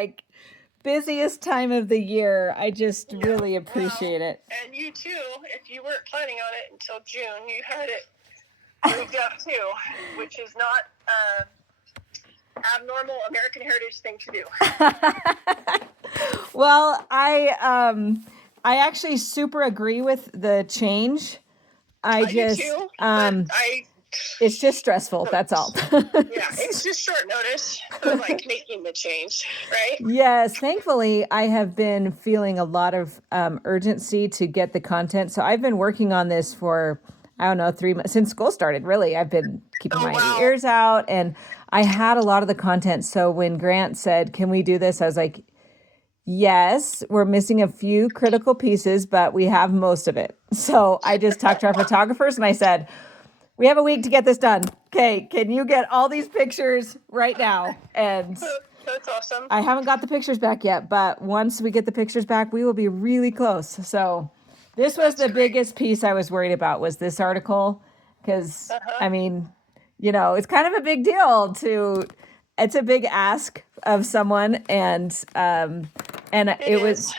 like busiest time of the year. I just really appreciate it. And you too, if you weren't planning on it until June, you had it moved up too, which is not abnormal American Heritage thing to do. Well, I actually super agree with the change. I do too, it's just stressful. That's all. It's just short notice for like making the change, right? Yes, thankfully, I have been feeling a lot of urgency to get the content. So I've been working on this for, I don't know, 3 months since school started. Really, I've been keeping my ears out, and I had a lot of the content. So when Grant said, "Can we do this?" I was like, "Yes, we're missing a few critical pieces, but we have most of it." So I just talked to our photographers and I said, "We have a week to get this done. Okay, can you get all these pictures right now?" And that's awesome. I haven't got the pictures back yet, but once we get the pictures back, we will be really close. So this was the biggest piece I was worried about, was this article, because I mean, it's kind of a big deal it's a big ask of someone, and it was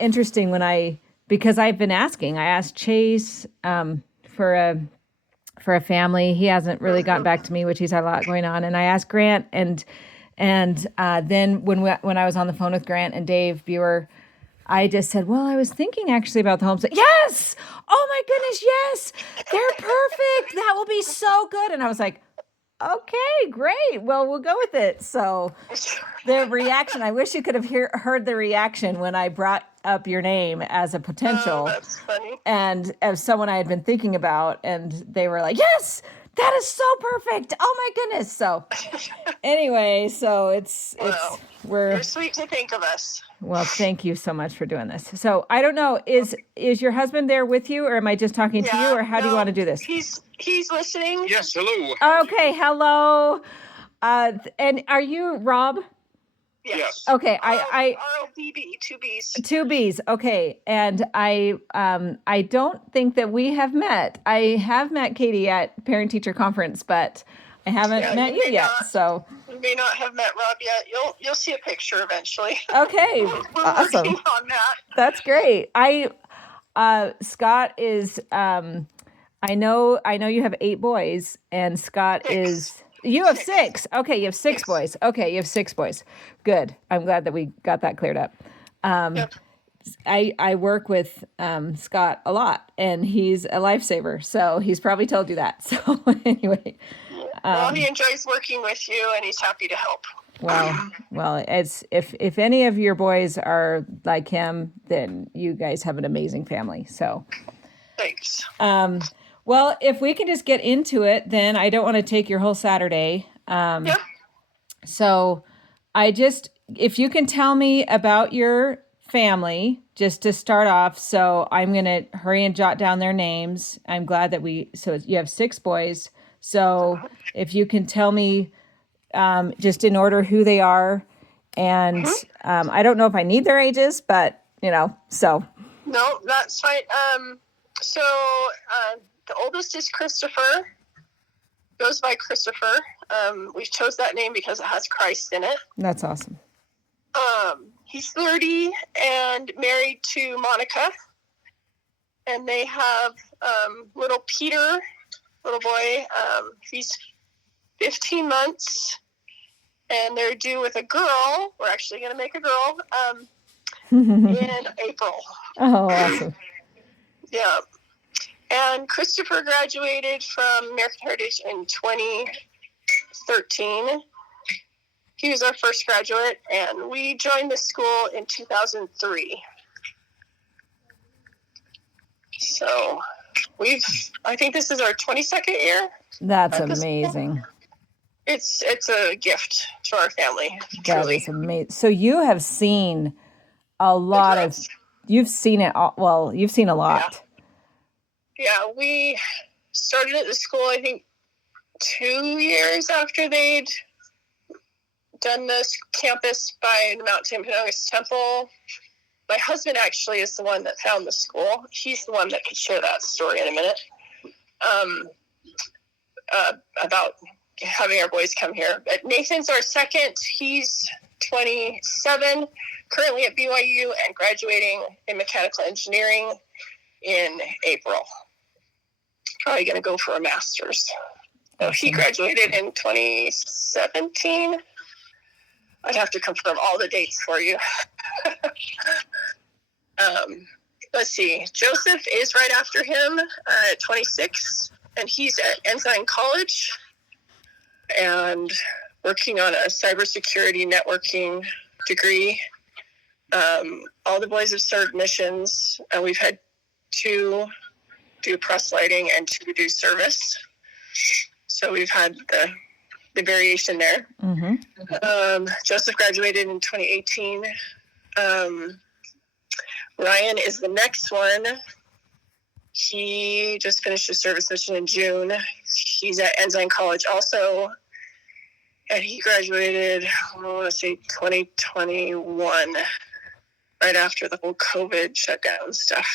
interesting because I've been asking. I asked Chase for a family. He hasn't really gotten back to me, which he's had a lot going on. And I asked Grant, and then when I was on the phone with Grant and Dave Buer, I just said, "Well, I was thinking actually about the homestead." Yes! Oh my goodness, yes! They're perfect. That will be so good. And I was like, "Okay, great. Well, we'll go with it." So the reaction, I wish you could have heard the reaction when I brought up your name as a potential. Oh, that's funny. And as someone I had been thinking about, and they were like, "Yes, that is so perfect. Oh my goodness." So anyway, so you're sweet to think of us. Well, thank you so much for doing this. So I don't know, is your husband there with you, or am I just talking to you, or how do you want to do this? He's listening. Yes, hello. Okay, hello. And are you Rob? Yes. Okay, ROBB, two B's. Two B's. Okay, and I don't think that we have met. I have met Katie at Parent Teacher Conference, but I haven't met you yet. So you may not have met Rob yet. You'll see a picture eventually. Okay, we're awesome. Working on that. That's great. Scott is. I know you have 8 boys, and Scott is. You have 6. Okay, you have 6 boys. Okay, you have 6 boys. Good. I'm glad that we got that cleared up. Yep. I work with Scott a lot, and he's a lifesaver. So he's probably told you that. So anyway. Well, he enjoys working with you, and he's happy to help. Well, it's if any of your boys are like him, then you guys have an amazing family. So thanks. Well, if we can just get into it, then I don't want to take your whole Saturday. So if you can tell me about your family, just to start off. So I'm going to hurry and jot down their names. I'm glad that so you have 6 boys. So if you can tell me just in order who they are, and I don't know if I need their ages, but so. No, that's fine. So the oldest is Christopher, goes by Christopher. We chose that name because it has Christ in it. That's awesome. He's 30 and married to Monica, and they have little Peter, little boy. He's 15 months, and they're due with a girl. We're actually going to make a girl in April. Oh, awesome. Yeah. And Christopher graduated from American Heritage in 2013. He was our first graduate, and we joined the school in 2003. So I think this is our 22nd year. That's amazing. It's a gift to our family. That is amazing. So you have seen a lot you've seen it all. Well, you've seen a lot. Yeah, we started at the school, I think, 2 years after they'd done this campus by the Mount Timpanogos Temple. My husband actually is the one that found the school. He's the one that could share that story in a minute about having our boys come here. But Nathan's our second. He's 27, currently at BYU and graduating in mechanical engineering in April. Probably going to go for a master's. So he graduated in 2017. I'd have to confirm all the dates for you. Let's see. Joseph is right after him at 26, and he's at Ensign College and working on a cybersecurity networking degree. All the boys have served missions, and we've had 2 do press lighting and 2 do service. So we've had the variation there. Mm-hmm. Joseph graduated in 2018. Ryan is the next one. He just finished his service mission in June. He's at Ensign College also. And he graduated, I want to say 2021, right after the whole COVID shutdown stuff.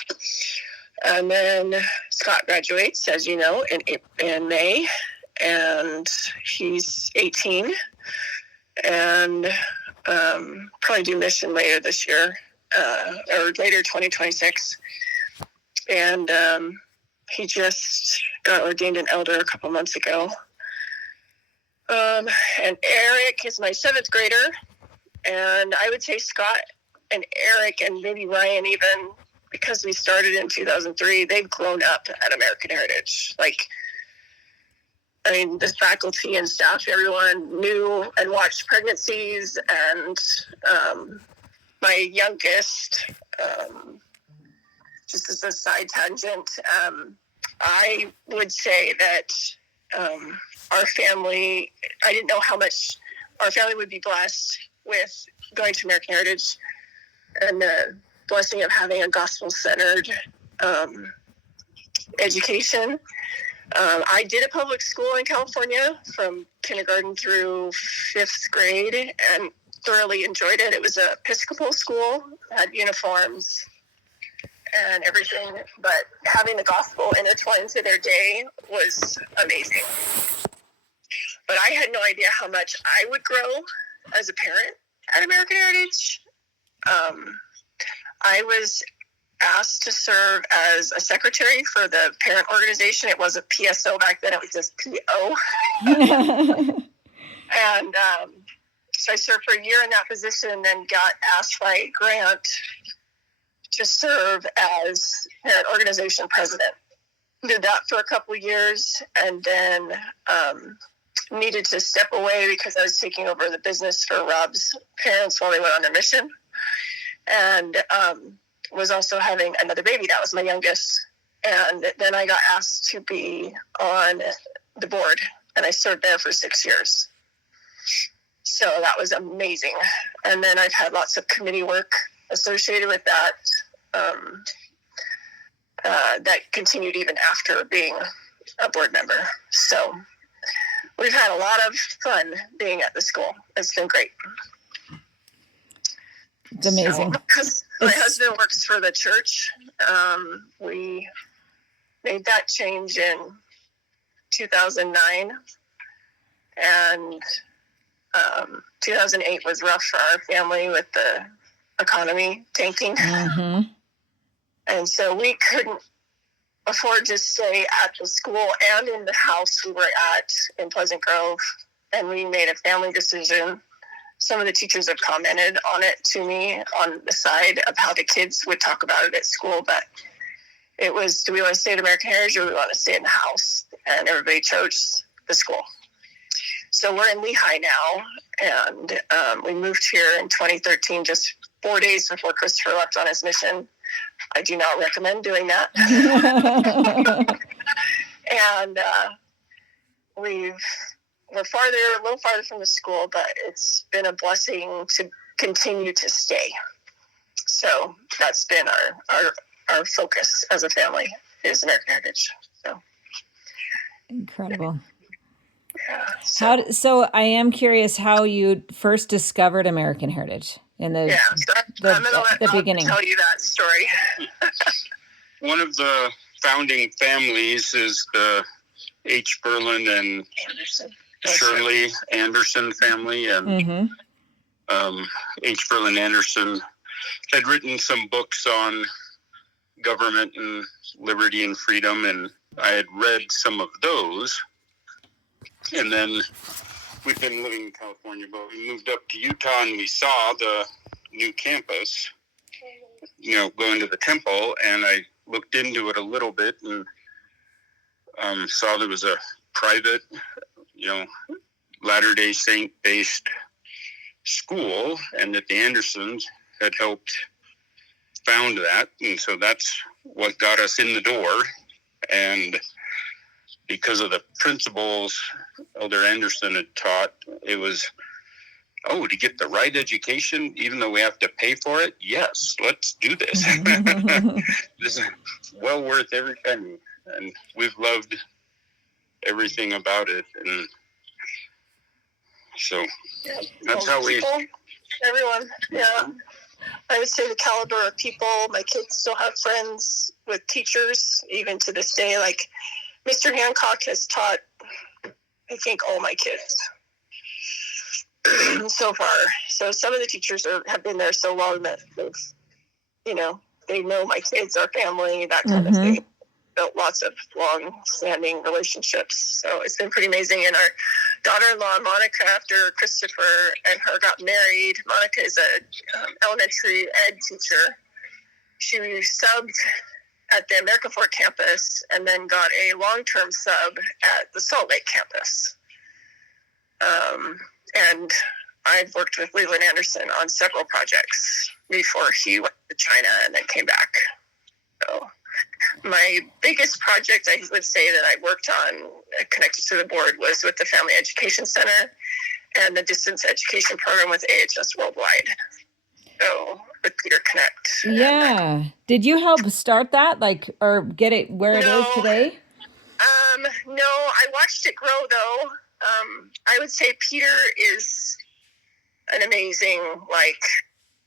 And then Scott graduates, as you know, in May. And he's 18. And probably do mission later this year. Or later 2026. And he just got ordained an elder a couple months ago. And Eric is my 7th grader. And I would say Scott and Eric and maybe Ryan even, because we started in 2003, they've grown up at American Heritage. Like, I mean, the faculty and staff, everyone knew and watched pregnancies. And my youngest, just as a side tangent, I would say that our family, I didn't know how much our family would be blessed with going to American Heritage and the blessing of having a gospel-centered education. I did a public school in California from kindergarten through 5th grade and thoroughly enjoyed it. It was an Episcopal school, had uniforms and everything, but having the gospel intertwined to their day was amazing. But I had no idea how much I would grow as a parent at American Heritage. I was asked to serve as a secretary for the parent organization. It wasn't PSO back then, it was just PO. And so I served for a year in that position, then got asked by Grant to serve as parent organization president. Did that for a couple of years, and then needed to step away because I was taking over the business for Rob's parents while they went on their mission. And was also having another baby. That was my youngest. And then I got asked to be on the board, and I served there for 6 years. So that was amazing. And then I've had lots of committee work associated with that, that continued even after being a board member. So we've had a lot of fun being at the school. It's been great. It's amazing. So, my husband works for the church. We made that change in 2009. And 2008 was rough for our family with the economy tanking. Mm-hmm. And so we couldn't afford to stay at the school and in the house we were at in Pleasant Grove. And we made a family decision. Some of the teachers have commented on it to me on the side of how the kids would talk about it at school. But it was, do we want to stay at American Heritage or do we want to stay in the house? And everybody chose the school. So we're in Lehigh now, and we moved here in 2013, just 4 days before Christopher left on his mission. I do not recommend doing that. And we're a little farther from the school, but it's been a blessing to continue to stay. So that's been our focus as a family is American Heritage. So incredible. Yeah, so I am curious how you first discovered American Heritage in the I'm gonna let Bob beginning. tell you that story. One of the founding families is the H. Berlin and Anderson. Shirley Anderson family, and Mm-hmm. H. Berlin Anderson had written some books on government and liberty and freedom, and I had read some of those. And then we've been living in California, but we moved up to Utah and we saw the new campus, going to the temple, and I looked into it a little bit and saw there was a private, Latter-day Saint-based school, and that the Andersons had helped found that, and so that's what got us in the door. And because of the principles Elder Anderson had taught, it was, to get the right education, even though we have to pay for it, yes, let's do this. This is well worth every penny, and we've loved everything about it. And so that's how we... Everyone, yeah. I would say the caliber of people. My kids still have friends with teachers, even to this day. Like, Mr. Hancock has taught, I think, all my kids so far. So some of the teachers have been there so long that they know my kids, our family, that kind of thing. Built lots of long-standing relationships. So it's been pretty amazing. And our daughter-in-law, Monica, after Christopher and her got married, Monica is a elementary ed teacher. She subbed at the American Fork campus and then got a long-term sub at the Salt Lake campus. And I've worked with Leland Anderson on several projects before he went to China and then came back. So my biggest project I would say that I worked on connected to the board was with the Family Education Center and the distance education program with AHS Worldwide. So with Peter Connect. Yeah. Did you help start that, or get it where it is today? No, I watched it grow though. I would say Peter is an amazing,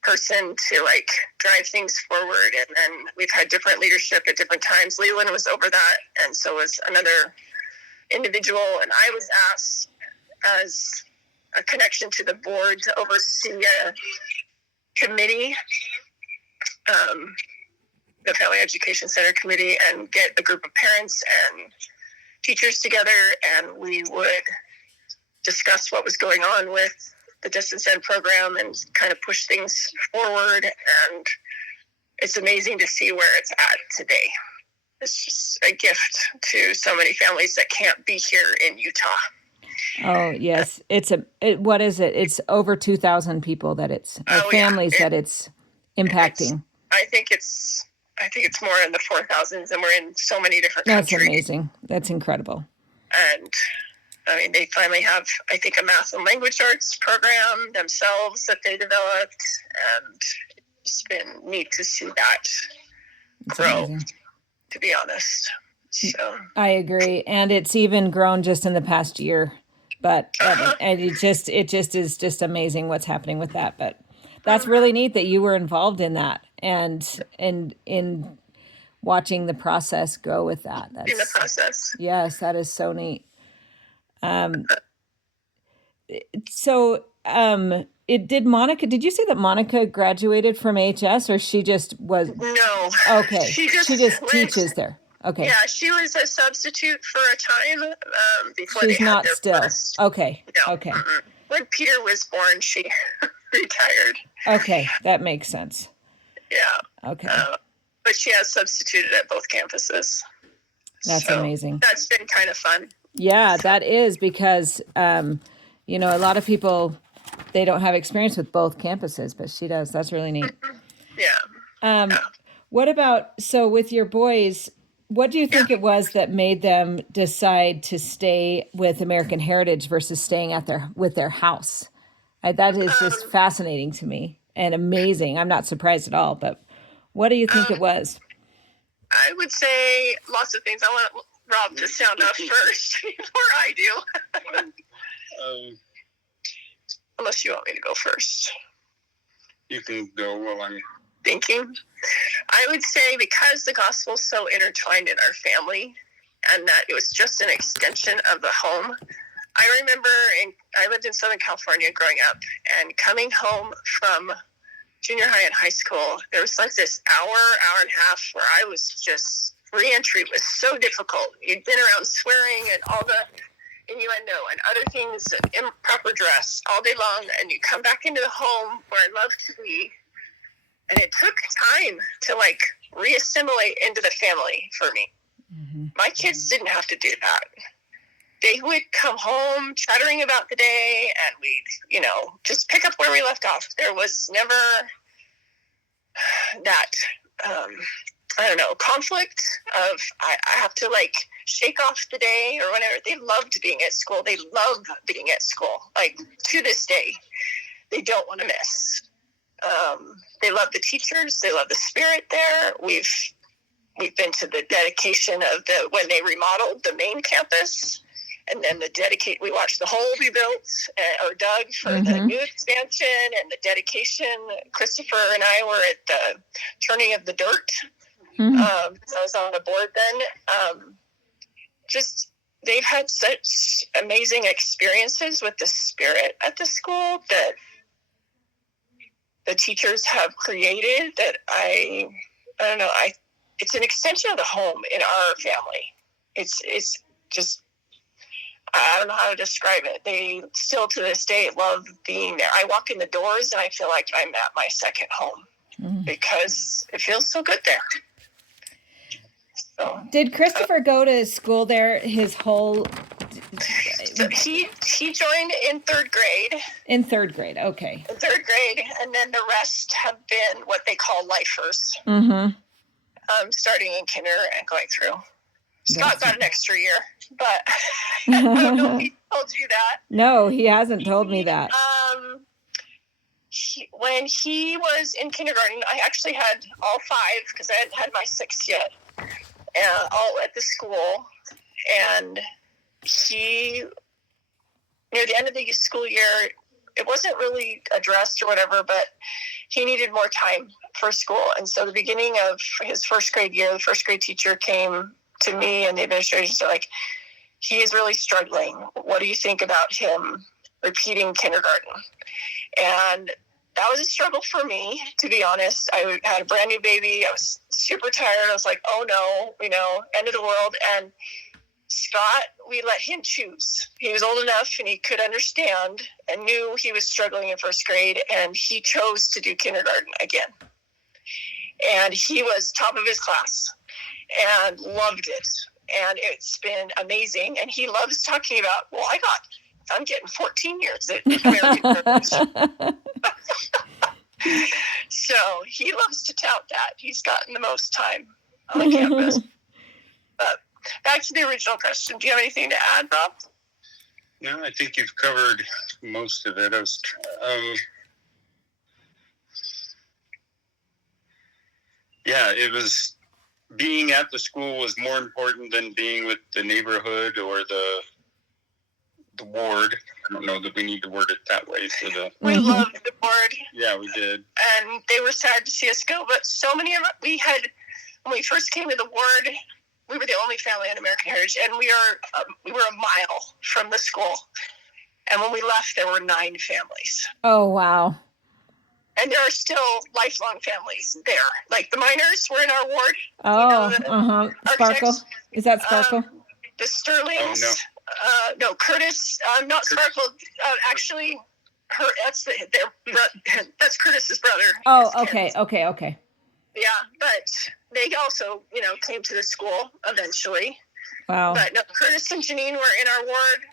person to drive things forward, and then we've had different leadership at different times. Leland was over that, and so was another individual, and I was asked as a connection to the board to oversee a committee, the Family Education Center committee, and get a group of parents and teachers together, and we would discuss what was going on with the distance ed program and kind of push things forward. And it's amazing to see where it's at today. It's just a gift to so many families that can't be here in Utah. Oh yes, what is it? It's over 2,000 people that families that it's impacting. I think it's more in the 4,000s, and we're in so many different countries. That's amazing. That's incredible. And I mean, they finally have, I think, a math and language arts program themselves that they developed, and it's been neat to see that grow, to be honest. So I agree, and it's even grown just in the past year. But and it just is just amazing what's happening with that. But that's really neat that you were involved in that and in watching the process go with that. That's, in the process. Yes, that is so neat. So did you say that Monica graduated from HS, or she just was? No. Okay. She just teaches there. Okay. Yeah, she was a substitute for a time before She's they had not their still. first. Okay. No. Okay. Mm-mm. When Peter was born, she retired. Okay, that makes sense. Yeah. Okay. But she has substituted at both campuses. That's amazing. That's been kind of fun. Yeah, that is because, a lot of people, they don't have experience with both campuses, but she does. That's really neat. Yeah. What about, so with your boys, what do you think it was that made them decide to stay with American Heritage versus staying with their house? That is just fascinating to me and amazing. I'm not surprised at all, but what do you think it was? I would say lots of things. I want Rob to sound off first before I do. Unless you want me to go first. You can go while I'm thinking. I would say because the gospel is so intertwined in our family, and that it was just an extension of the home, I remember I lived in Southern California growing up, and coming home from junior high and high school, there was like this hour and a half where I was just, re-entry was so difficult. You'd been around swearing and all the innuendo and other things, improper dress all day long, and you come back into the home where I love to be. And it took time to like reassimilate into the family for me. Mm-hmm. My kids didn't have to do that. They would come home chattering about the day, and we'd, just pick up where we left off. There was never that, conflict of I have to like shake off the day or whatever. They loved being at school. They love being at school. Like to this day, they don't want to miss. They love the teachers. They love the spirit there. We've been to the dedication of when they remodeled the main campus, and then we watched the hole be built or dug for the new expansion and the dedication. Christopher and I were at the turning of the dirt. So I was on the board then. They've had such amazing experiences with the spirit at the school that the teachers have created that I don't know. It's an extension of the home in our family. It's just, I don't know how to describe it. They still to this day love being there. I walk in the doors and I feel like I'm at my second home because it feels so good there. So, did Christopher go to school there his whole... He joined in third grade. In third grade, okay. In third grade, and then the rest have been what they call lifers. Starting in kinder and going through. Scott got an extra year, but I don't know if he told you that. No, he hasn't told me that. When he was in kindergarten, I actually had all 5 because I hadn't had my 6th yet, all at the school. And he, near the end of the school year, it wasn't really addressed or whatever, but he needed more time for school. And so the beginning of his first grade year, the first grade teacher came to me and the administration said, like, he is really struggling. What do you think about him repeating kindergarten? And that was a struggle for me, to be honest. I had a brand new baby. I was super tired. I was like, oh no, end of the world. And Scott, we let him choose. He was old enough and he could understand and knew he was struggling in first grade, and he chose to do kindergarten again. And he was top of his class and loved it. And it's been amazing. And he loves talking about, I'm getting 14 years at American Heritage. So he loves to tout that. He's gotten the most time on the campus. But back to the original question. Do you have anything to add, Rob? No, I think you've covered most of it. It was being at the school was more important than being with the neighborhood or the ward. I don't know that we need to word it that way. We loved the ward. Yeah, we did. And they were sad to see us go, but so many of us, when we first came to the ward, we were the only family in American Heritage, and we were a mile from the school. And when we left, there were 9 families. Oh, wow. And there are still lifelong families there. Like the miners were in our ward. Oh, Sparkle? Is that Sparkle? The Sterlings. Oh, no. No, Curtis. Not Sparkle. Actually, that's Curtis's brother. Oh, okay. Yeah, but they also, came to the school eventually. Wow. But no, Curtis and Janine were in our ward,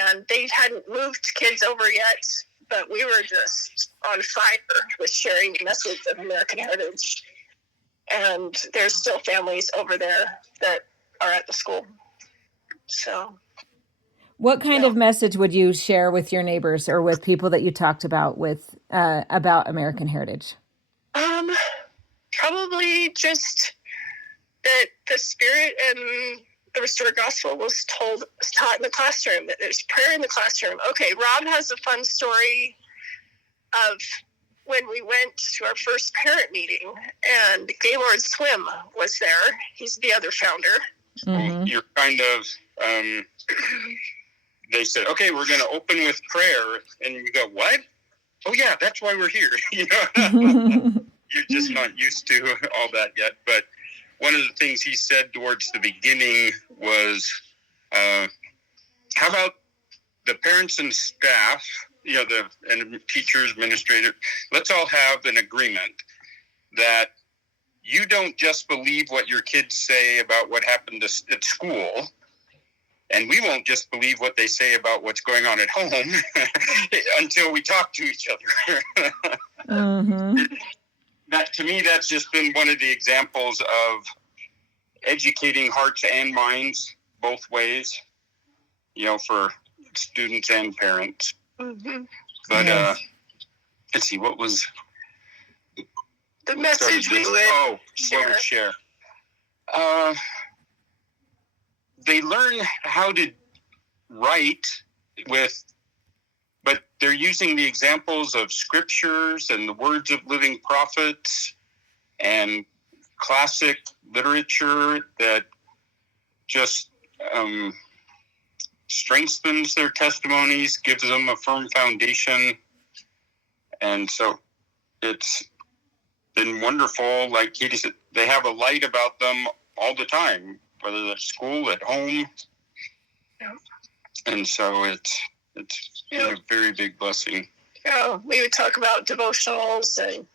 and they hadn't moved kids over yet, but we were just on fire with sharing the message of American Heritage. And there's still families over there that are at the school. So. What kind of message would you share with your neighbors or with people that you talked about about American Heritage? Probably just that the spirit and the restored gospel was taught in the classroom, that there's prayer in the classroom. Okay, Rob has a fun story of when we went to our first parent meeting and Gaylord Swim was there. He's the other founder. You're kind of they said, okay, we're going to open with prayer. And you go, what? Oh, yeah, that's why we're here. You're just not used to all that yet. But one of the things he said towards the beginning was, how about the parents and staff, and teachers, administrators, let's all have an agreement that you don't just believe what your kids say about what happened at school, and we won't just believe what they say about what's going on at home until we talk to each other. Mm-hmm. That, to me, that's just been one of the examples of educating hearts and minds both ways, for students and parents. Mm-hmm. But Yes. let's see, what was The message we would share. They learn how to write but they're using the examples of scriptures and the words of living prophets and classic literature that just strengthens their testimonies, gives them a firm foundation. And so it's been wonderful. Like Katie said, they have a light about them all the time, whether that's school, at home. Yeah. And so it's been a very big blessing. Yeah, we would talk about devotionals and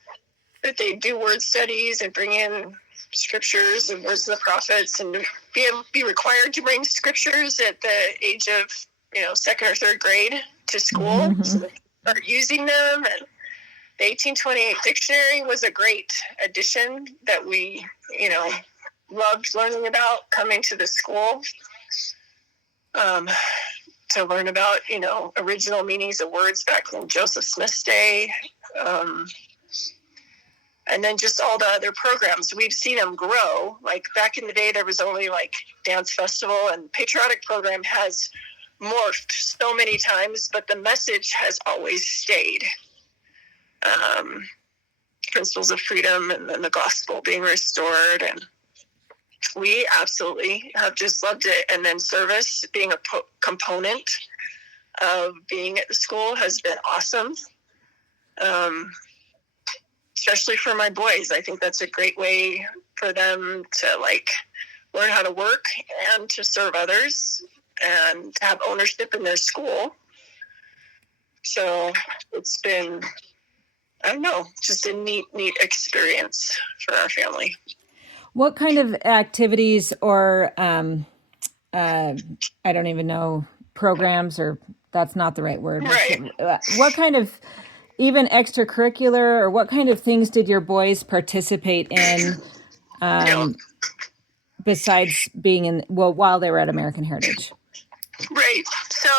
that they do word studies and bring in scriptures and words of the prophets, and be required to bring scriptures at the age of second or third grade to school. Mm-hmm. So they start using them, and the 1828 dictionary was a great addition that we loved learning about coming to the school, to learn about original meanings of words back in Joseph Smith's day. And then just all the other programs, we've seen them grow. Like back in the day, there was only like dance festival, and patriotic program has morphed so many times, but the message has always stayed. Principles of freedom and then the gospel being restored. And we absolutely have just loved it. And then service being a component of being at the school has been awesome. Especially for my boys. I think that's a great way for them to learn how to work and to serve others and to have ownership in their school. So it's been, just a neat experience for our family. What kind of activities or I don't even know, programs, or that's not the right word. Right. What kind of even extracurricular, or what kind of things did your boys participate in besides being while they were at American Heritage? Right. So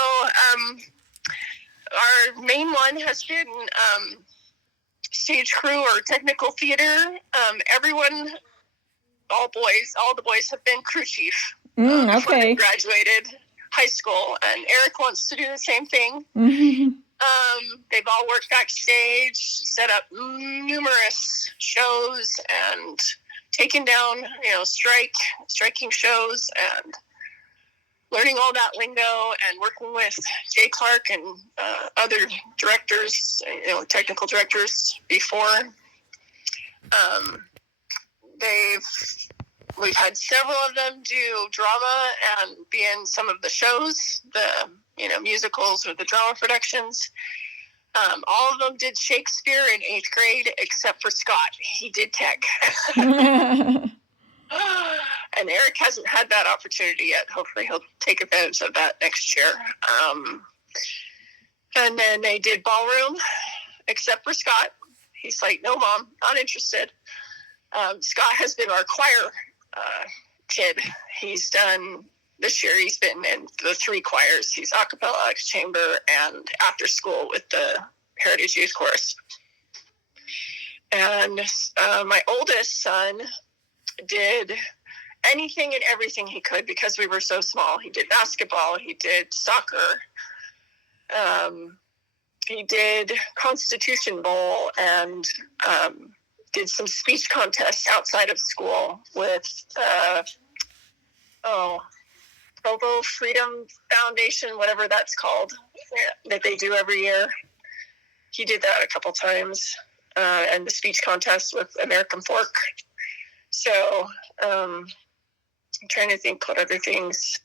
our main one has been stage crew or technical theater. All the boys have been crew chief before they Okay. graduated high school, and Eric wants to do the same thing. Mm-hmm. They've all worked backstage, set up numerous shows, and taken down, striking shows, and learning all that lingo, and working with Jay Clark and other directors, technical directors before. We've had several of them do drama and be in some of the shows, the musicals or the drama productions. All of them did Shakespeare in 8th grade, except for Scott. He did tech. And Eric hasn't had that opportunity yet. Hopefully he'll take advantage of that next year. And then they did ballroom, except for Scott. He's like, no, Mom, not interested. Scott has been our choir kid. This year he's been in the 3 choirs. He's a cappella, ex-chamber, and after school with the Heritage Youth Chorus. And my oldest son did anything and everything he could because we were so small. He did basketball. He did soccer. He did Constitution Bowl and did some speech contests outside of school with, Provo Freedom Foundation, whatever that's called, that they do every year. He did that a couple times, and the speech contest with American Fork. So I'm trying to think what other things.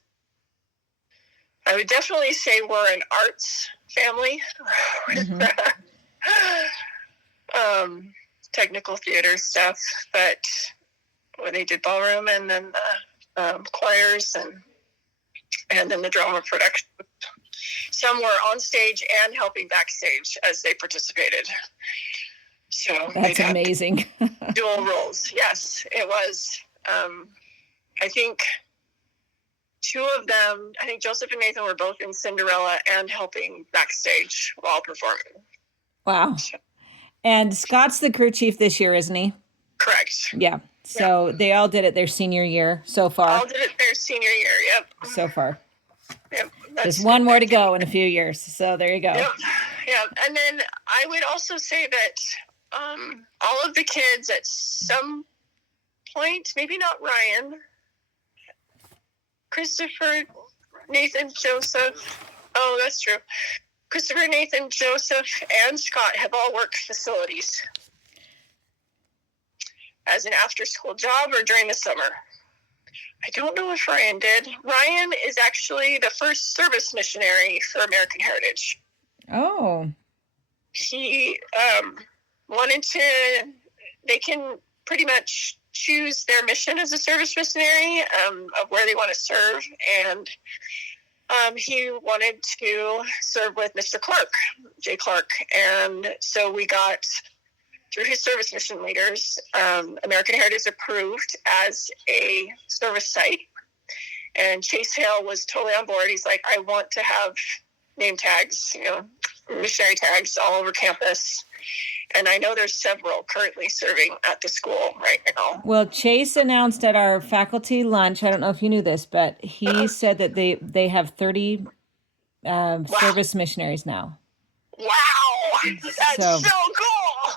I would definitely say we're an arts family. Mm-hmm. Technical theater stuff, but when they did ballroom and then the choirs and then the drama production. Some were on stage and helping backstage as they participated. So That's amazing. dual roles. Yes, it was. I think two of them, I think Joseph and Nathan were both in Cinderella and helping backstage while performing. Wow. And Scott's the crew chief this year, isn't he? Correct. Yeah. So they all did it their senior year so far. All did it their senior year. Yep. So far. Yep. There's one more to go in a few years. So there you go. Yep. Yeah. And then I would also say that all of the kids at some point, maybe not Ryan, Christopher, Nathan, Joseph. Oh, that's true. Christopher, Nathan, Joseph, and Scott have all worked facilities as an after-school job or during the summer. I don't know if Ryan did. Ryan is actually the first service missionary for American Heritage. Oh. He wanted to, they can pretty much choose their mission as a service missionary of where they want to serve. And he wanted to serve with Mr. Clark, Jay Clark. And so we got, through his service mission leaders, American Heritage approved as a service site. And Chase Hale was totally on board. He's like, I want to have name tags, missionary tags all over campus. And I know there's several currently serving at the school right now. Well, Chase announced at our faculty lunch, I don't know if you knew this, but he said that they have 30 service missionaries now. Wow. That's so cool.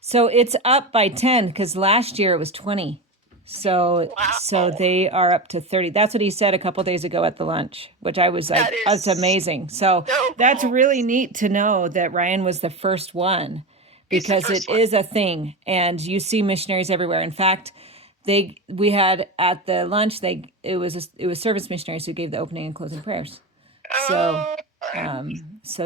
So it's up by 10 because last year it was 20. So they are up to 30. That's what he said a couple days ago at the lunch, which I was like, that's amazing. So that's really neat to know that Ryan was the first one, because it is a thing, and you see missionaries everywhere. In fact, we had at the lunch, it was service missionaries who gave the opening and closing prayers. So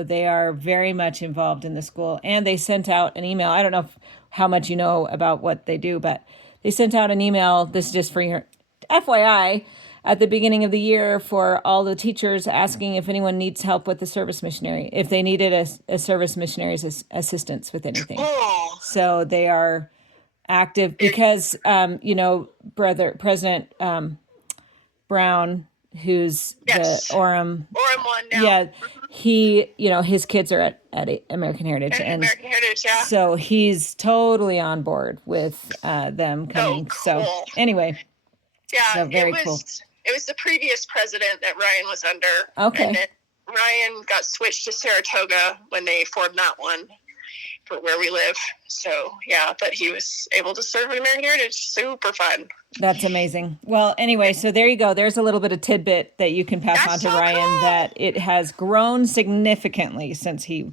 they are very much involved in the school, and they sent out an email. I don't know how much you know about what they do, but they sent out an email. This is just for your FYI, at the beginning of the year for all the teachers, asking if anyone needs help with the service missionary, if they needed a service missionary's assistance with anything. So they are active because, President Brown, who's the Orem one now. Yeah, he, his kids are at American Heritage, and American Heritage, yeah. So he's totally on board with them coming. Cool. So anyway, yeah, so very cool. It was the previous president that Ryan was under. Okay. And then Ryan got switched to Saratoga when they formed that one for where we live. So, yeah, but he was able to serve in American Heritage. Super fun. That's amazing. Well, anyway, so there you go. There's a little bit of tidbit that you can pass on to Ryan, that it has grown significantly since he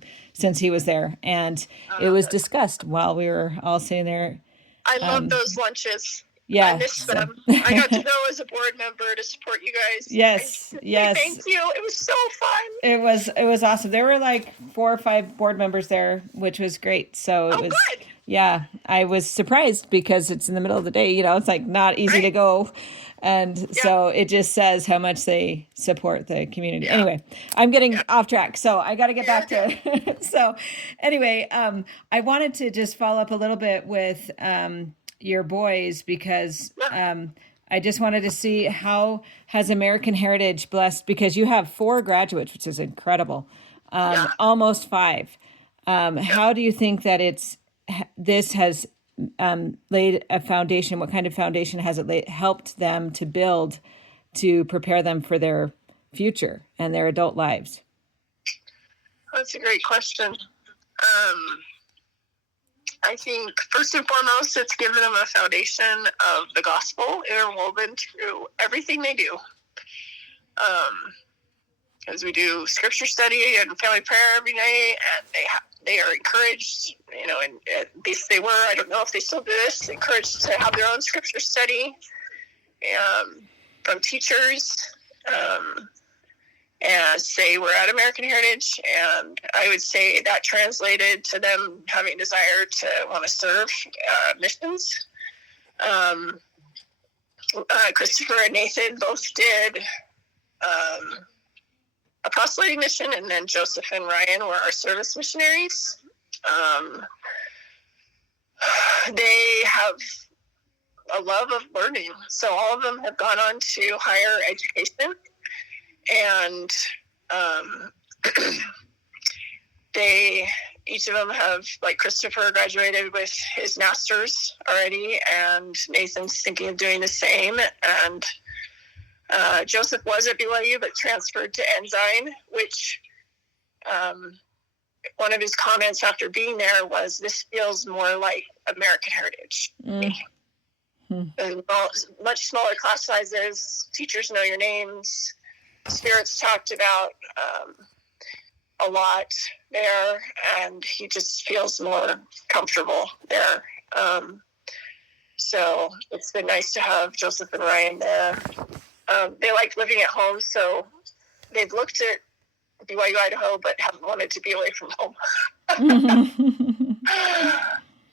was there. And it was discussed while we were all sitting there. I love those lunches. Yeah. I miss them. I got to go as a board member to support you guys. Yes. Thank you. It was so fun. It was awesome. There were like 4 or 5 board members there, which was great. So it was good. Yeah, I was surprised because it's in the middle of the day, it's like not easy to go. And so it just says how much they support the community. Yeah. Anyway, I'm getting off track, so I got to get back to it. So anyway, I wanted to just follow up a little bit with your boys, because I just wanted to see how has American Heritage blessed, because you have 4 graduates, which is incredible, almost 5. How do you think that this has laid a foundation? What kind of foundation has it helped them to build to prepare them for their future and their adult lives? That's a great question. I think first and foremost, it's given them a foundation of the gospel interwoven through everything they do. As we do scripture study and family prayer every night, and they are encouraged, and at least they were, I don't know if they still do this, encouraged to have their own scripture study from teachers as they were at American Heritage, and I would say that translated to them having a desire to want to serve missions. Christopher and Nathan both did a proselyting mission, and then Joseph and Ryan were our service missionaries. They have a love of learning, so all of them have gone on to higher education, and each of them have, like Christopher graduated with his master's already, and Nathan's thinking of doing the same, and Joseph was at BYU but transferred to Ensign, which one of his comments after being there was, "This feels more like American Heritage." And much smaller class sizes, teachers know your names, spirits talked about a lot there, and he just feels more comfortable there. So it's been nice to have Joseph and Ryan there. They like living at home, so they've looked at BYU Idaho, but haven't wanted to be away from home.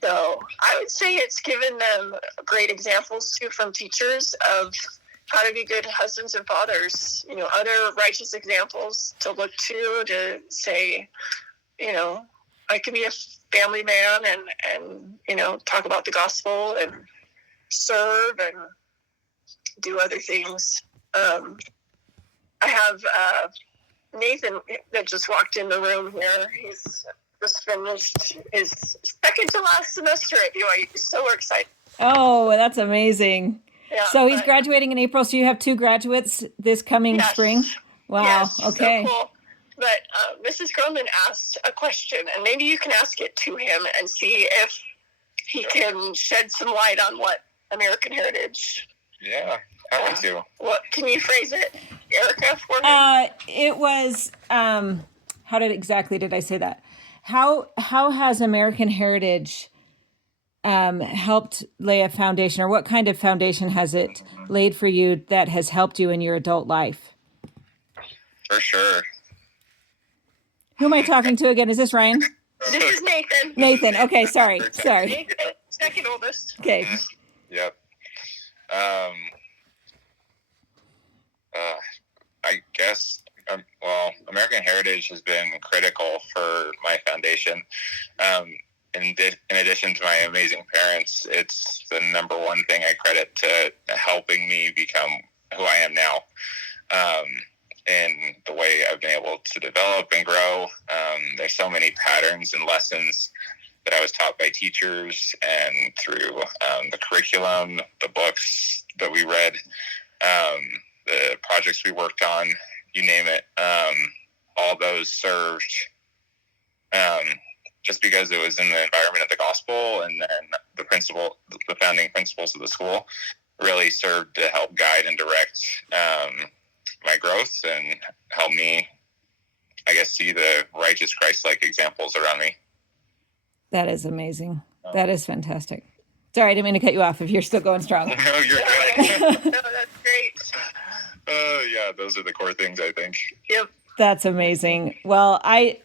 So I would say it's given them great examples too from teachers of how to be good husbands and fathers, other righteous examples to look to say, I can be a family man and talk about the gospel and serve and do other things. I have Nathan that just walked in the room here. He's just finished his second to last semester at BYU. So we're excited. Oh, that's amazing. Yeah, so he's graduating in April. So you have 2 graduates this coming spring? Wow. Yes, okay. So cool. But Mrs. Groman asked a question, and maybe you can ask it to him and see if he can shed some light on what American Heritage. Yeah, happy to. What can you phrase it, Erica, for me? It was how did I say that? How has American Heritage helped lay a foundation, or what kind of foundation has it laid for you that has helped you in your adult life? For sure. Who am I talking to again? Is this Ryan? This is Nathan. Nathan. Okay, sorry. Nathan, second oldest. Okay. Yep. I guess, American Heritage has been critical for my foundation. In addition to my amazing parents, it's the number one thing I credit to helping me become who I am now. And the way I've been able to develop and grow. There's so many patterns and lessons that I was taught by teachers and through the curriculum, the books that we read, the projects we worked on, you name it. All those served just because it was in the environment of the gospel, and then the founding principles of the school really served to help guide and direct my growth and help me, I guess, see the righteous Christ-like examples around me. That is amazing. That is fantastic. Sorry, I didn't mean to cut you off if you're still going strong. No, you're good. No, that's great. Yeah, those are the core things, I think. Yep. That's amazing. Well, I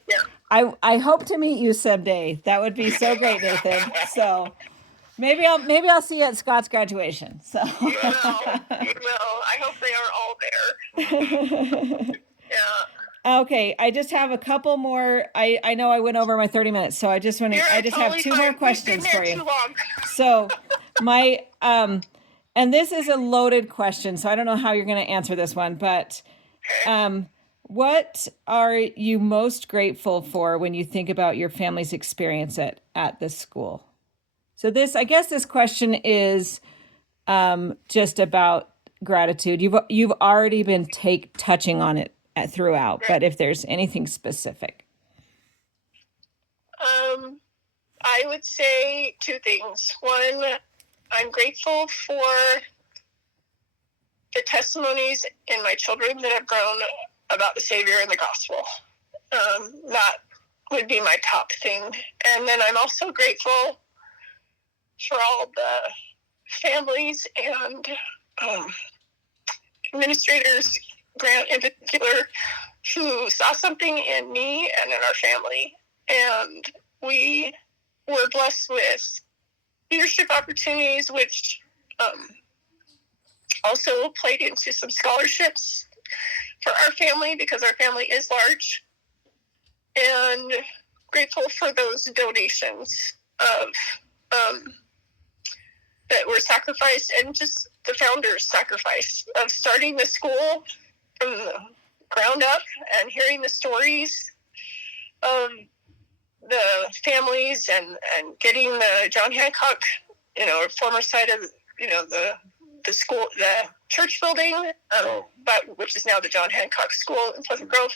hope to meet you someday. That would be so great, Nathan. So maybe I'll see you at Scott's graduation. So you will. I hope they are all there. Yeah. Okay, I just have a couple more. I know I went over my 30 minutes, so I just have 2 more questions for you. Too long. So my and this is a loaded question, so I don't know how you're going to answer this one, but what are you most grateful for when you think about your family's experience at this school? So I guess this question is just about gratitude. You've already been touching on it throughout, but if there's anything specific. I would say 2 things. One, I'm grateful for the testimonies in my children that have grown about the Savior and the gospel. That would be my top thing. And then I'm also grateful for all the families and administrators, Grant in particular, who saw something in me and in our family. And we were blessed with leadership opportunities, which also played into some scholarships for our family because our family is large. And grateful for those donations of that were sacrificed, and just the founders' sacrifice of starting the school from the ground up and hearing the stories of the families and getting the John Hancock, former site of, the school, the church building, but which is now the John Hancock School in Pleasant Grove.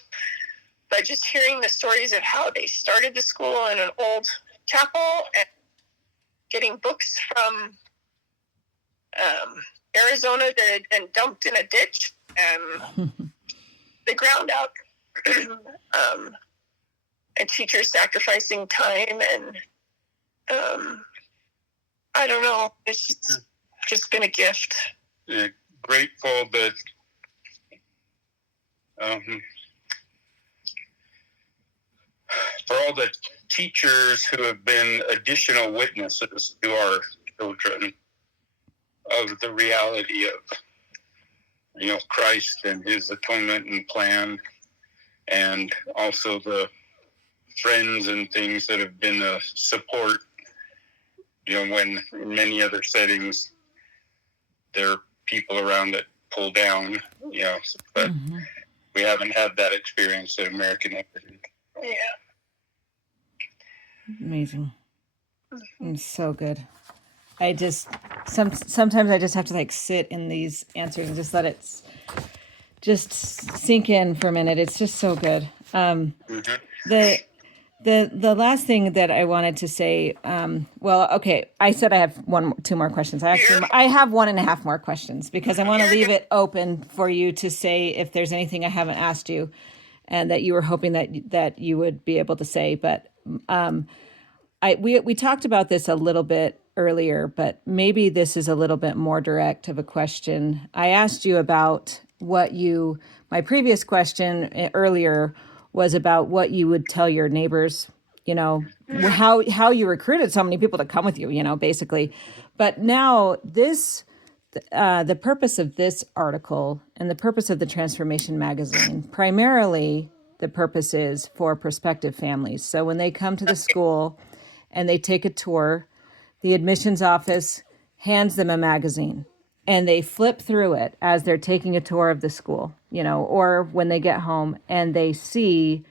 But just hearing the stories of how they started the school in an old chapel and getting books from Arizona that had been dumped in a ditch and the ground up, and teachers sacrificing time, and I don't know, it's just been a gift. Yeah, grateful that for all the teachers who have been additional witnesses to our children of the reality of, Christ and his atonement and plan, and also the friends and things that have been a support, when in many other settings there are people around that pull down, but we haven't had that experience at American Heritage. Yeah. Amazing. It's so good. I just sometimes I just have to sit in these answers and just let it just sink in for a minute. It's just so good. The last thing that I wanted to say, I said I have two more questions. I have 1.5 more questions because I want to leave it open for you to say if there's anything I haven't asked you and that you were hoping that you would be able to say. But we talked about this a little bit earlier, but maybe this is a little bit more direct of a question. I asked you about my previous question earlier was about what you would tell your neighbors, how you recruited so many people to come with you, basically. But now the purpose of this article and the purpose of the Transformation Magazine, primarily the purpose is for prospective families. So when they come to the school and they take a tour, the admissions office hands them a magazine and they flip through it as they're taking a tour of the school, or when they get home and they see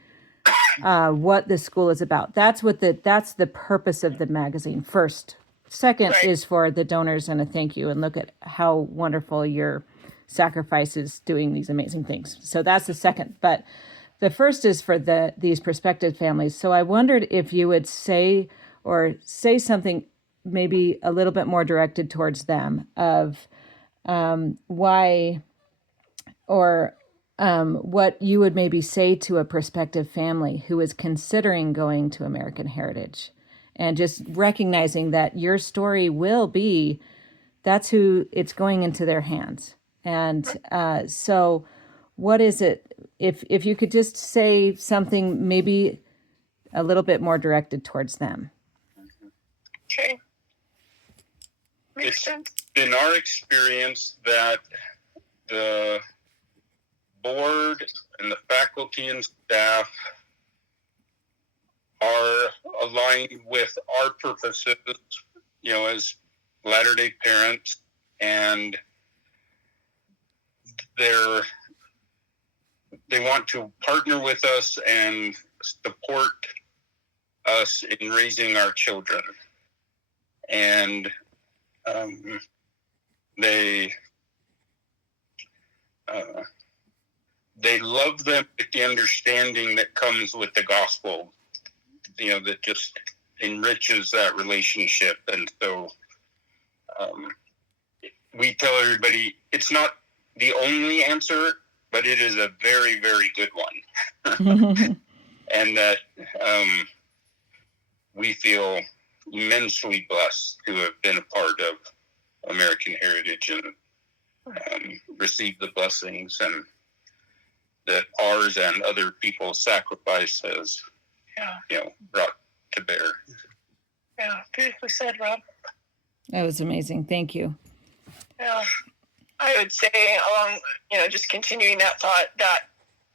what the school is about. That's the purpose of the magazine first. Second is for the donors and a thank you, and look at how wonderful your sacrifice is doing these amazing things. So that's the second. But the first is for these prospective families. So I wondered if you would say something maybe a little bit more directed towards them of why or what you would maybe say to a prospective family who is considering going to American Heritage, and just recognizing that your story that's who it's going into their hands. And so what is it, if you could just say something maybe a little bit more directed towards them? Okay. Makes sense. In our experience that the board and the faculty and staff are aligned with our purposes, as Latter-day parents, and they want to partner with us and support us in raising our children. And they love them with the understanding that comes with the gospel, that just enriches that relationship. And so we tell everybody it's not the only answer, but it is a very, very good one. And that we feel immensely blessed to have been a part of American Heritage and receive the blessings and that ours and other people's sacrifice has, brought to bear. Yeah, beautifully said, Rob. That was amazing. Thank you. Yeah, I would say along, just continuing that thought, that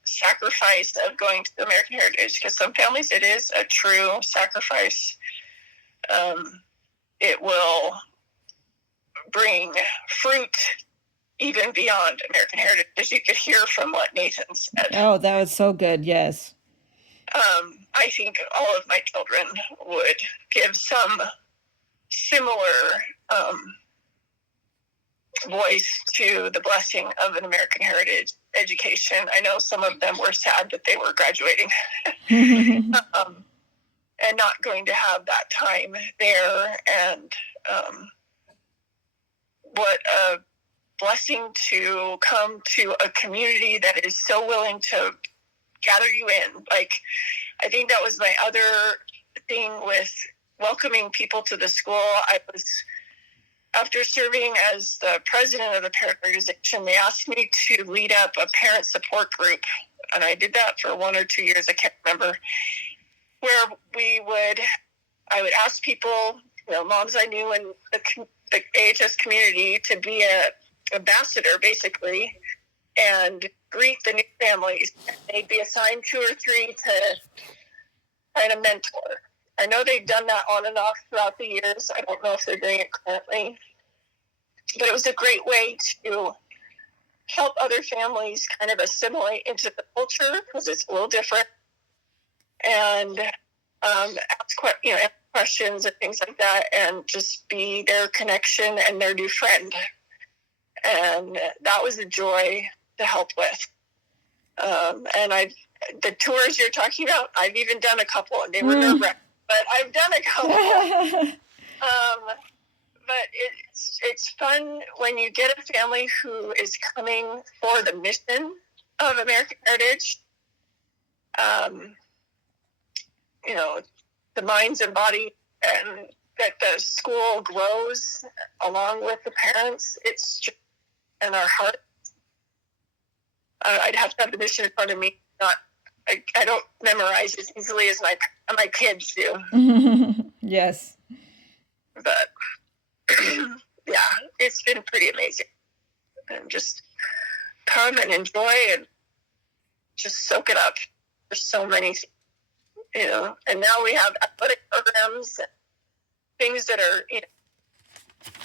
sacrifice of going to the American Heritage, because some families it is a true sacrifice. It will bring fruit even beyond American Heritage, as you could hear from what Nathan said. Oh, that was so good. Yes. I think all of my children would give some similar voice to the blessing of an American Heritage education. I know some of them were sad that they were graduating and not going to have that time there. And what a blessing to come to a community that is so willing to gather you in. Like, I think that was my other thing with welcoming people to the school. After serving as the president of the parent organization, they asked me to lead up a parent support group. And I did that for 1 or 2 years, I can't remember, where I would ask people, moms I knew in the AHS community, to be an ambassador, basically, and greet the new families. They'd be assigned 2 or 3 to kind of mentor. I know they've done that on and off throughout the years. I don't know if they're doing it currently. But it was a great way to help other families kind of assimilate into the culture, because it's a little different, and ask questions and things like that, and just be their connection and their new friend. And that was a joy to help with. And the tours you're talking about, I've even done a couple, and they were nerve-wracking, but I've done a couple. But it's fun when you get a family who is coming for the mission of American Heritage. The minds and body, and that the school grows along with the parents. It's just in our heart. I'd have to have the mission in front of me. I don't memorize as easily as my kids do. Yes. But yeah, it's been pretty amazing. And just come and enjoy and just soak it up. There's so many, and now we have athletic programs and things that are,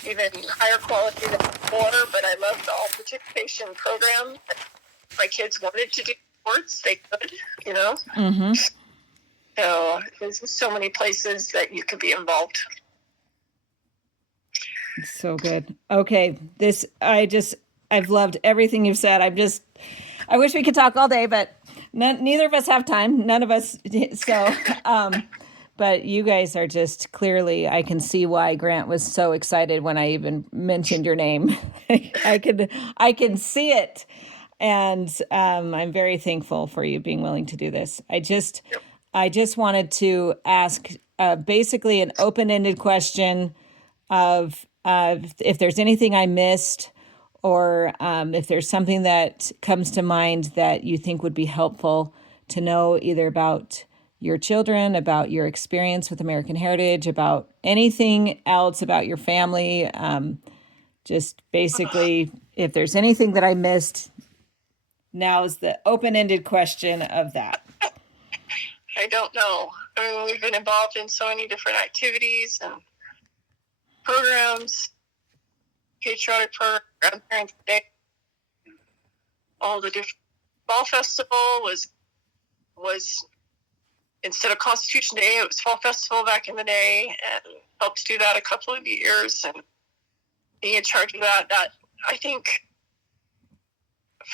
even higher quality than before. But I love the all participation program. My kids wanted to do sports, they could, Mm-hmm. So there's so many places that you could be involved. So good. Okay. I've loved everything you've said. I wish we could talk all day, but neither of us have time. None of us. So, but you guys are just clearly, I can see why Grant was so excited when I even mentioned your name. I can see it. And I'm very thankful for you being willing to do this. I just wanted to ask basically an open-ended question of if there's anything I missed, or if there's something that comes to mind that you think would be helpful to know, either about your children, about your experience with American Heritage, about anything else about your family. Just basically, if there's anything that I missed, now's the open-ended question of that. I don't know. I mean, we've been involved in so many different activities and programs, patriotic program, Grandparents' Day, all the different. Fall Festival was instead of Constitution Day, it was Fall Festival back in the day, and helped do that a couple of years, and being in charge of that. That, I think,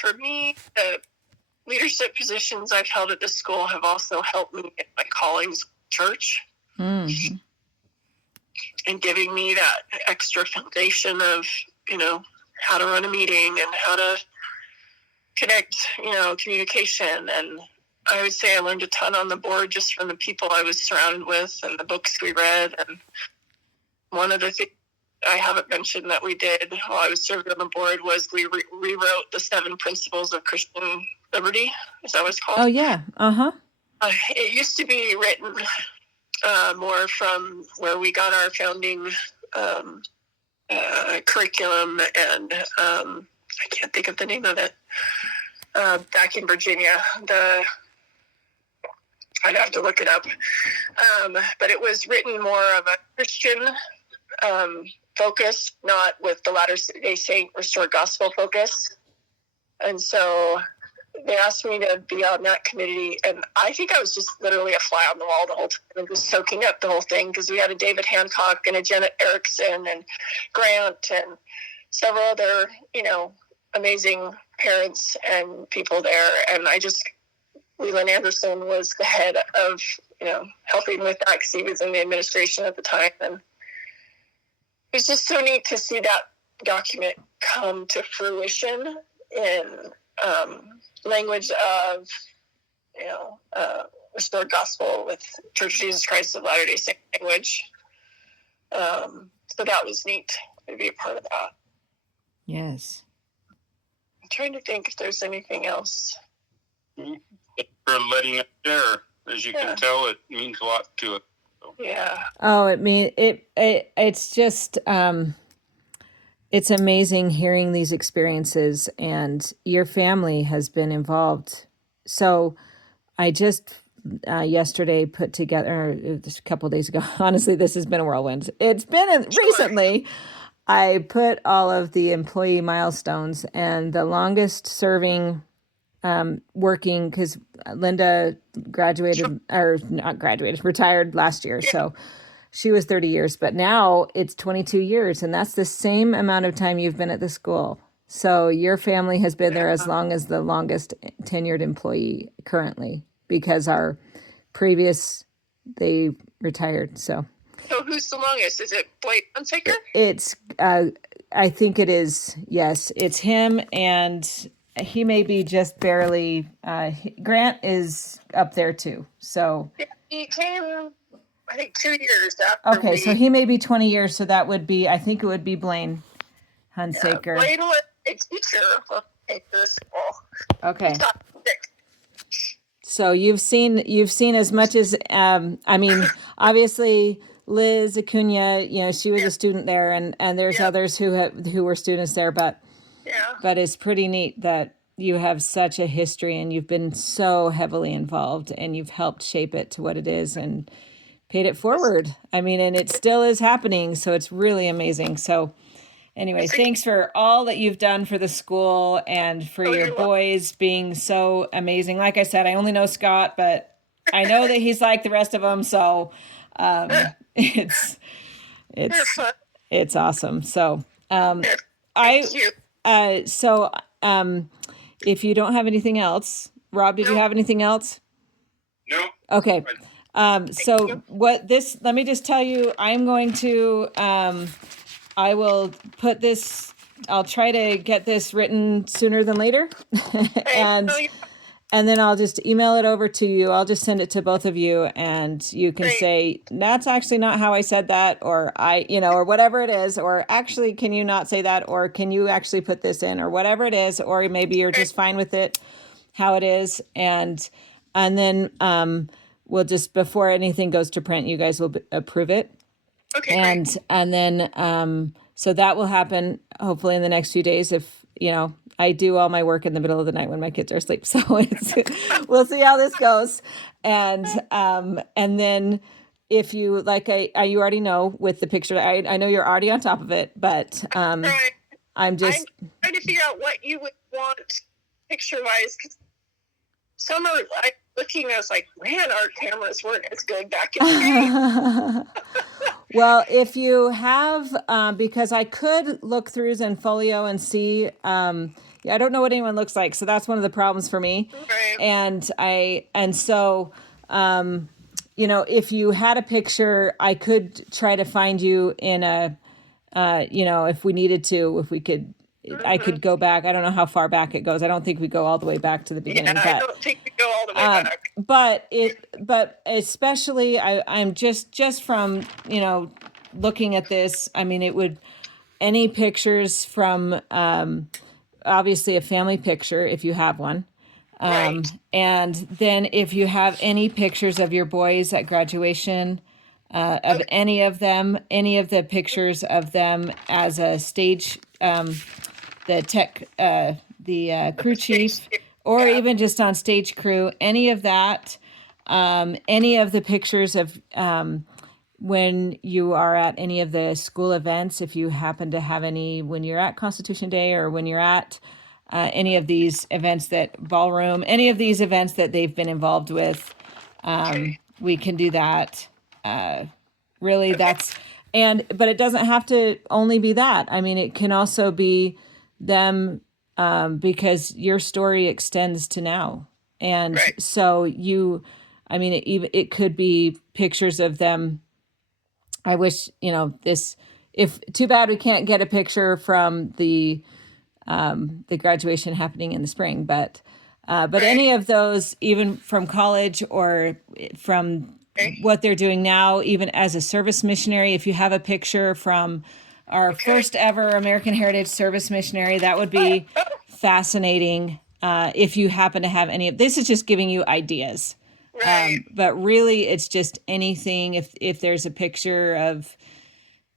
for me, the leadership positions I've held at the school have also helped me in my callings church. Mm-hmm. And giving me that extra foundation of, how to run a meeting and how to connect, communication. And I would say I learned a ton on the board just from the people I was surrounded with and the books we read. And one of the things I haven't mentioned that we did while I was serving on the board was we rewrote the 7 Principles of Christian Liberty. Is that what it's called? Oh, yeah. Uh-huh. It used to be written more from where we got our founding curriculum, and I can't think of the name of it. Back in Virginia, I'd have to look it up. But it was written more of a Christian focus, not with the Latter-day Saint restored gospel focus. And so they asked me to be on that committee, and I think I was just literally a fly on the wall the whole time and just soaking up the whole thing, because we had a David Hancock and a Janet Erickson and Grant and several other, amazing parents and people there. And Leland Anderson was the head of, helping with that, because he was in the administration at the time. And it was just so neat to see that document come to fruition in language of, restored gospel with Church of Jesus Christ of Latter-day Saint language. So that was neat to be a part of that. Yes. I'm trying to think if there's anything else. Thanks for letting us share. As you can tell, it means a lot to us. So. Yeah. Oh, it's just, it's amazing hearing these experiences, and your family has been involved. So I just yesterday put together, just a couple of days ago, honestly, this has been a whirlwind. It's been recently, I put all of the employee milestones, and the longest serving working, because Linda retired last year. So she was 30 years, but now it's 22 years, and that's the same amount of time you've been at the school. So your family has been there as long as the longest tenured employee currently, because our previous, they retired. So who's the longest? Is it Blake Hunsaker? It's, I think it is. Yes, it's him, and he may be just barely, Grant is up there too. So he came, I think, 2 years after. Okay, so he may be 20 years. So that would be, I think it would be Blaine Hunsaker. Blaine was a teacher of this school. Okay. So you've seen as much as, obviously Liz Acuna, she was a student there, and there's others who were students there, but it's pretty neat that you have such a history, and you've been so heavily involved, and you've helped shape it to what it is and paid it forward. And it still is happening. So it's really amazing. So anyway, thanks for all that you've done for the school and for your boys being so amazing. Like I said, I only know Scott, but I know that he's like the rest of them. So it's awesome. So if you don't have anything else, Rob, did you have anything else? No. Okay. Let me just tell you, I'm going to, I will put this, I'll try to get this written sooner than later. And then I'll just email it over to you. I'll just send it to both of you, and you can say, that's actually not how I said that, or or whatever it is, or actually, can you not say that? Or can you actually put this in, or whatever it is, or maybe you're just fine with it, how it is. And then, we'll just, before anything goes to print, you guys will approve it. Okay. And then, so that will happen hopefully in the next few days. If, I do all my work in the middle of the night when my kids are asleep. So we'll see how this goes. And then if you, you already know with the picture, I know you're already on top of it, but, I'm trying to figure out what you would want picture-wise, because some are looking, I was like, man, our cameras weren't as good back in the day. Well, if you have, because I could look through Zenfolio and see, I don't know what anyone looks like. So that's one of the problems for me. Right. And so, if you had a picture, I could try to find you in a, if we needed to, if we could, I could go back. I don't know how far back it goes. I don't think we go all the way back to the beginning. Yeah, I don't think we go all the way back. But especially I'm just from, looking at this, I mean, it would, any pictures from, obviously a family picture, if you have one. Right. And then if you have any pictures of your boys at graduation, of any of them, any of the pictures of them as a stage, the crew chief, or even just on stage crew, any of that, any of the pictures of when you are at any of the school events, if you happen to have any, when you're at Constitution Day or when you're at any of these events that ballroom, any of these events that they've been involved with, we can do that. Really, but it doesn't have to only be that. I mean, it can also be them, because your story extends to now. And so it could be pictures of them. I wish, too bad we can't get a picture from the graduation happening in the spring, but any of those, even from college or from what they're doing now, even as a service missionary, if you have a picture from our first ever American Heritage Service missionary, that would be fascinating. If you happen to have any of this, is just giving you ideas. Right. But really, it's just anything. If there's a picture of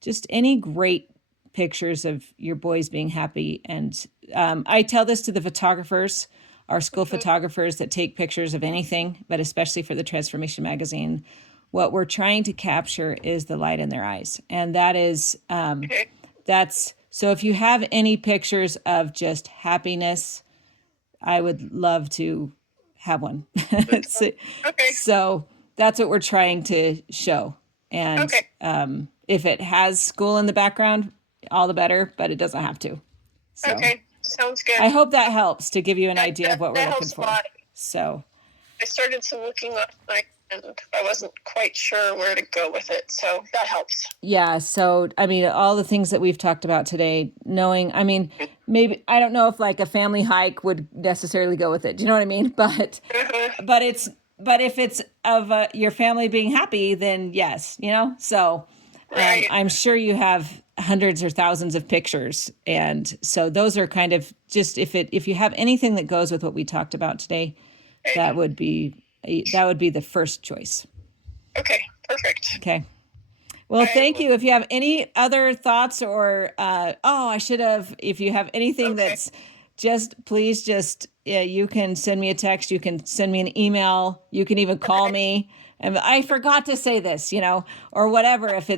just any great pictures of your boys being happy. And I tell this to the photographers, our school photographers that take pictures of anything, but especially for the Transformation Magazine, what we're trying to capture is the light in their eyes. And that is, so if you have any pictures of just happiness, I would love to have one. So that's what we're trying to show. And if it has school in the background, all the better, but it doesn't have to. So, okay, sounds good. I hope that helps to give you an idea of what we're looking for. So I started some looking last night and I wasn't quite sure where to go with it. So that helps. Yeah. So, I mean, all the things that we've talked about today, maybe, I don't know if like a family hike would necessarily go with it. Do you know what I mean? But if it's of your family being happy, then yes, so I'm sure you have hundreds or thousands of pictures. And so those are kind of just, if you have anything that goes with what we talked about today, that would be the first choice. Okay, perfect. Okay. Well, thank you. If you have any other thoughts or, if you have anything that's please you can send me a text, you can send me an email, you can even call me. And I forgot to say this, or whatever. If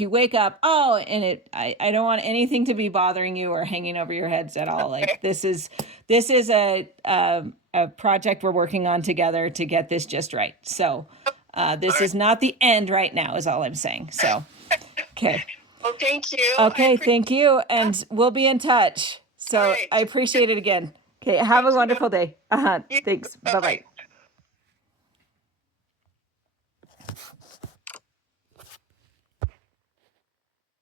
you wake up, I don't want anything to be bothering you or hanging over your heads at all. Like this is a project we're working on together to get this just right. So this is not the end right now, is all I'm saying. So, okay. Well, thank you. Okay, thank you, and we'll be in touch. So I appreciate it again. Okay, have a wonderful day. Thanks. Bye-bye.